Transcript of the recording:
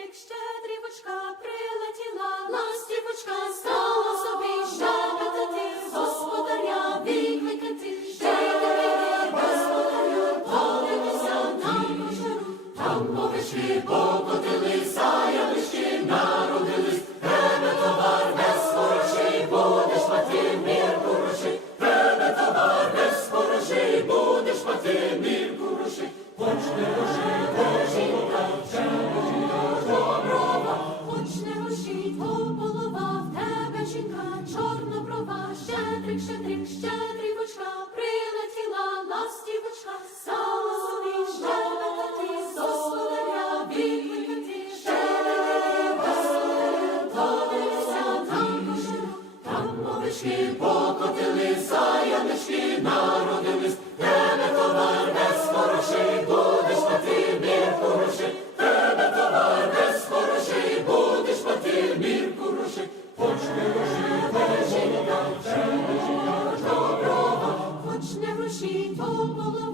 щедрик, щедрівочка прилетіла, ластівочка стала собі щебетати, господаря відкликати, щедрик, господарю, подивися на кошару, там повички покотилися, ялички народились, тебе без хороший, будеш мати мір хороший, тебе товар без хороший, будеш мати мір хороший, в тебе жінка, чорноброва, щедрик, щедрик, щедрівочка, прилетіла ластівочка, стала собі щебетати, господаря відкликати, господарю, подивися там кошару, там овечки покотилися, янички народились, тебе товар без хороший, будеш мати мір хороший, тебе товар без хороший, будеш мати мір хороший, почне рожити oh